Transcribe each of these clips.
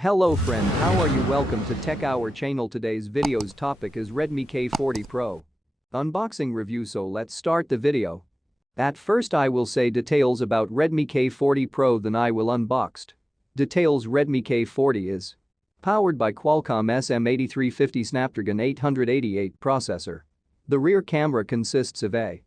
Hello friend, how are you? Welcome to Tech Hour channel. Today's video's topic is Redmi K40 Pro unboxing review, so let's start the video. At first I will say details about Redmi K40 Pro, then I will unboxed. Details: Redmi K40 is powered by Qualcomm SM8350 Snapdragon 888 processor. The rear camera consists of a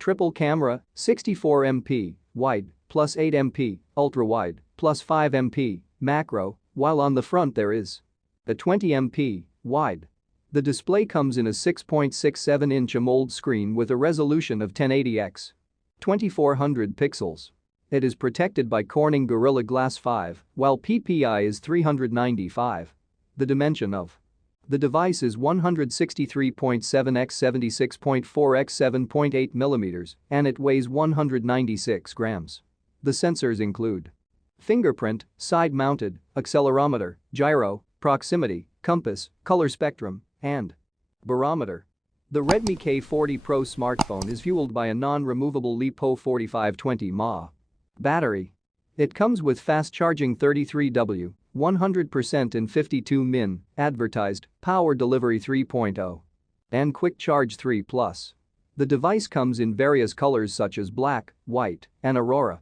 triple camera, 64MP wide plus 8MP ultra-wide plus 5MP macro, while on the front there is a 20MP wide. The display comes in a 6.67-inch AMOLED screen with a resolution of 1080x 2400 pixels. It is protected by Corning Gorilla Glass 5, while PPI is 395. The dimension of the device is 163.7 x 76.4 x 7.8 mm, and it weighs 196 grams. The sensors include fingerprint, side-mounted, accelerometer, gyro, proximity, compass, color spectrum, and barometer. The Redmi K40 Pro smartphone is fueled by a non-removable LiPo4520 mAh battery. It comes with fast-charging 33W, 100% in 52 min, advertised, power delivery 3.0, and quick charge 3+. The device comes in various colors such as black, white, and Aurora.